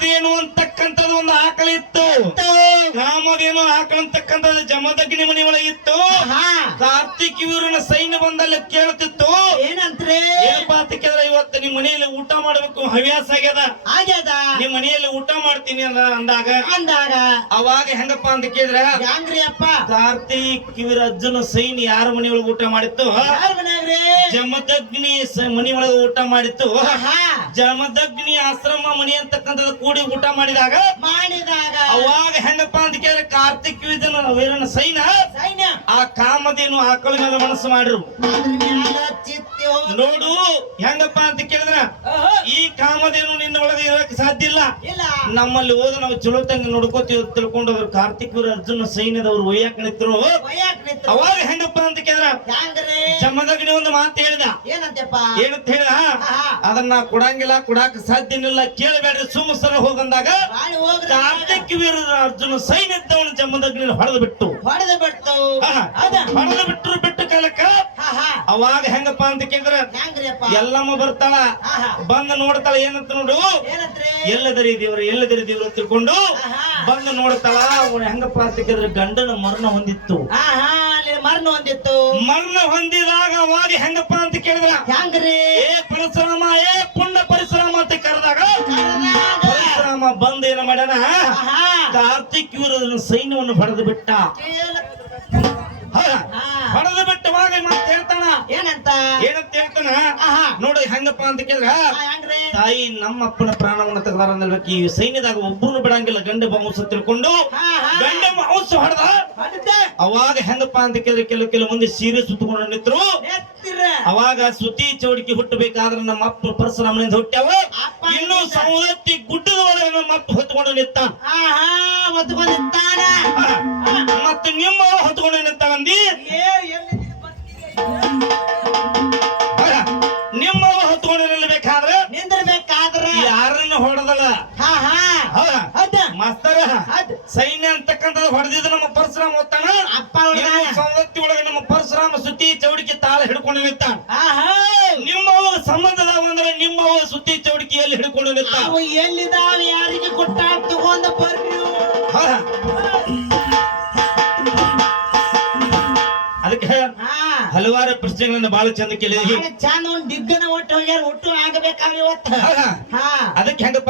ಕಾಮಧೇನು ಅಂತಕ್ಕಂಥದ್ದು ಒಂದು ಆಕಳಿತ್ತು. ಕಾಮಧೇನು ಆಕಳ ಅಂತಕ್ಕಂಥದ್ದು ಜಮದಗ್ನಿ ಮನೆ ಒಳಗಿತ್ತು. ಕಾರ್ತಿಕ್ ವೀರನ ಸೈನ್ಯ ಬಂದಲ್ಲಿ ಕೇಳ್ತಿತ್ತು, ಏನಂತ್ರಿ? ಏನಪ್ಪಾ ಅಂತ ಕೇಳಿದ್ರೆ, ಇವತ್ತು ನಿಮ್ ಮನೆಯಲ್ಲಿ ಊಟ ಮಾಡ್ಬೇಕು ಹವ್ಯಾಸ ಆಗ್ಯದ, ನಿಮ್ ಮನೆಯಲ್ಲಿ ಊಟ ಮಾಡ್ತೀನಿ ಅಂದಾಗ ಅವಾಗ ಹೆಂಗಪ್ಪ ಅಂತ ಕೇಳಿದ್ರೆ, ಹೆಂಗ್ರಿ ಅಪ್ಪ? ಕಾರ್ತಿಕ್ ವೀರ ಅರ್ಜುನ ಸೈನ್ಯ ಯಾರ ಮನೆಯೊಳಗೆ ಊಟ ಮಾಡಿತ್ತು? ಜಮದಗ್ನಿ ಮನಿ ಒಳಗೆ ಊಟ ಮಾಡಿತ್ತು. ಜಮದಗ್ನಿ ಆಶ್ರಮ ಮನಿ ಅಂತಕ್ಕಂಥದ್ದು ಕೂಡಿ ಊಟ ಮಾಡಿದಾಗ ಅವಾಗ ಹೆಂಗಪ್ಪ ಅಂತ ಕೇಳಿದ್ರೆ, ಕಾರ್ತಿಕ್ ವೀರನ ಸೈನ್ಯ ಆ ಕಾಮಧೇನು ಆಕಳ ಮೇಲೆ ಮನಸ್ಸು ಮಾಡಿರು. ನೋಡು ಹೆಂಗಪ್ಪ ಅಂತ ಕೇಳಿದ್ರ, ಈ ಕಾಮಧೇನು ನಿನ್ನ ಒಳಗೆ ಇರಕ್ಕೆ ಸಾಧ್ಯ ಇಲ್ಲ. ನಮ್ಮಲ್ಲಿ ಹೋದ ನಾವು ಚಲೋ ತಂಗ ನೋಡ್ಕೋತೀವಿ ತಿಳ್ಕೊಂಡು ಕಾರ್ತಿಕ್ ವೀರ ಅರ್ಜುನ ಸೈನ್ಯದವ್ರು ಒಯ್ಯಾಕ ನಿಂತರು. ಅವಾಗ ಹೆಂಗಪ್ಪ ಅಂತ ಕೇಳಿದ್ರ, ಜಮದಗ್ನಿ ಒಂದು ಮಾತು ಹೇಳಿದ. ಏನಂತ ಹೇಳಿದ? ಅದನ್ನ ಕೊಡಂಗಿಲ್ಲ, ಕೊಡಾಕ ಸಾಧ್ಯನಿಲ್ಲ, ಕೇಳಬೇಡ್ರಿ, ಸುಮ್ಮಸರ ಹೋಗಂದಾಗ ಕಾರ್ತಿಕ್ ವೀರ ಅರ್ಜುನ ಸೈನ್ಯದವನು ಜಮದಗ್ನಿ ಹೊಡೆದು ಬಿಟ್ಟು ಬಿಟ್ಟು ಕಾಲಕ್ಕ ಅವಾಗ ಹೆಂಗಪ್ಪ ಅಂತ ಕೇಳಿದ್ರೆ, ಎಲ್ಲಮ್ಮ ಬರ್ತಾಳ, ಬಂದು ನೋಡ್ತಾಳ. ಏನಂತ ನೋಡು, ಎಲ್ಲದರಿ ದೇವ್ರು ತಿಳ್ಕೊಂಡು ಬಂದು ನೋಡ್ತಾಳ. ಅವನು ಹೆಂಗಪ್ಪ ಅಂತ ಕೇಳಿದ್ರೆ, ಗಂಡನ ಮರಣ ಹೊಂದಿತ್ತು. ಮರಣ ಹೊಂದಿದಾಗ ಅವಾಗ ಹೆಂಗಪ್ಪ ಅಂತ ಕೇಳಿದ್ರ, ಪರಿಶ್ರಮ ಪುಣ್ಯ ಪರಿಶ್ರಮ ಅಂತ ಕರೆದಾಗ ಪರಿಶ್ರಮ ಬಂದು ಏನ ಮಾಡ್ಯಾನ, ಕಾರ್ತಿಕ್ ವೀರನ ಸೈನ್ಯವನ್ನು ಹೊಡೆದು ಬಿಟ್ಟ. ಹೊಡೆದು ಬಿಟ್ಟವಾಗ ಮತ್ತೆ ಹೇಳ್ತಾನ, ಏನಂತ ಹೇಳ್ತಾನ ನೋಡಿ ಹೆಂಗಪ್ಪ ಅಂತ ಕೇಳಿದ್ರ, ತಾಯಿ ನಮ್ಮ ಅಪ್ಪನ ಪ್ರಾಣವನ್ನು ತೆಗೆದಾರ ಅಂದಲ್ಬೇಕು. ಈ ಸೈನ್ಯದಾಗ ಒಬ್ಬರು ಬಿಡಂಗಿಲ್ಲ, ಗಂಡ ವಂಶ ತಿಳ್ಕೊಂಡು ಗಂಡ ವಂಶ ಹೊಡೆದ. ಅವಾಗ ಹೆಂಗಪ್ಪ ಅಂತ ಕೇಳಿದ್ರೆ, ಕೆಲವು ಮಂದಿ ಸೀರೆ ಸುತ್ತಕೊಂಡು ನಿಂತರು. ಅವಾಗ ಸುತಿ ಚೌಡಿಕೆ ಹುಟ್ಟಬೇಕಾದ್ರೆ ನಮ್ಮ ಅಪ್ಪ ಪರಶುರಾಮನಿಂದ ಹುಟ್ಟ್ಯಾವ. ಇನ್ನು ಸವದತ್ತಿ ಗುಡ್ಡದ ಒಳಗೆ ನಮ್ಮ ಅಪ್ಪ ಹೊತ್ಕೊಂಡು ನಿಂತ, ಮತ್ತೆ ನಿಮ್ಮ ಹೊತ್ಕೊಂಡು ನಿಂತವಂದಿ. ನಿಮ್ಮ ಹೊತ್ಕೊಂಡು ನಿಲ್ಲಬೇಕಾದ್ರೆ ಯಾರನ್ನ ಹೊಡೆದಲ್ಲ ಮಾಸ್ತರ ಸೈನ್ಯ ಅಂತಕ್ಕಂಥದ್ದು ಹೊಡೆದಿದ್ದು ನಮ್ಮ ಪರಶುರಾಮ ಹೋಗ್ತಾನ. ಸವದತ್ತಿ ಒಳಗೆ ನಮ್ಮ ಪರಶುರಾಮ ಸುತ್ತಿ ಚೌಡಿಕೆ ತಾಳ ಹಿಡ್ಕೊಂಡು ನಿಂತಾನ. ನಿಮ್ಮ ಸಂಬಂಧದಾಗ ಅಂದ್ರೆ ನಿಮ್ಮ ಸುತ್ತಿ ಚೌಡಿಕೆಯಲ್ಲಿ ಹಿಡ್ಕೊಂಡು ನಿಂತ. ಎಲ್ಲಿದಾವ ಯಾರಿಗೆ ಕೊಟ್ಟ ತಗೊಂಡ ಬರ್ರಿ. ಅದಕ್ಕೆ ಹಲವಾರು ಪ್ರಶ್ನೆಗಳನ್ನ ಬಹಳ ಚಂದ ಕೇಳಿದ್ವಿ. ಚಂದ ಡಿಗ್ಗನ ಒಟ್ಟು ಹೋಗ್ಯಾರ, ಒಟ್ಟು ಆಗಬೇಕಾಗ ಇವತ್ತು. ಅದಕ್ಕೆ ಹೆಂಗಪ್ಪ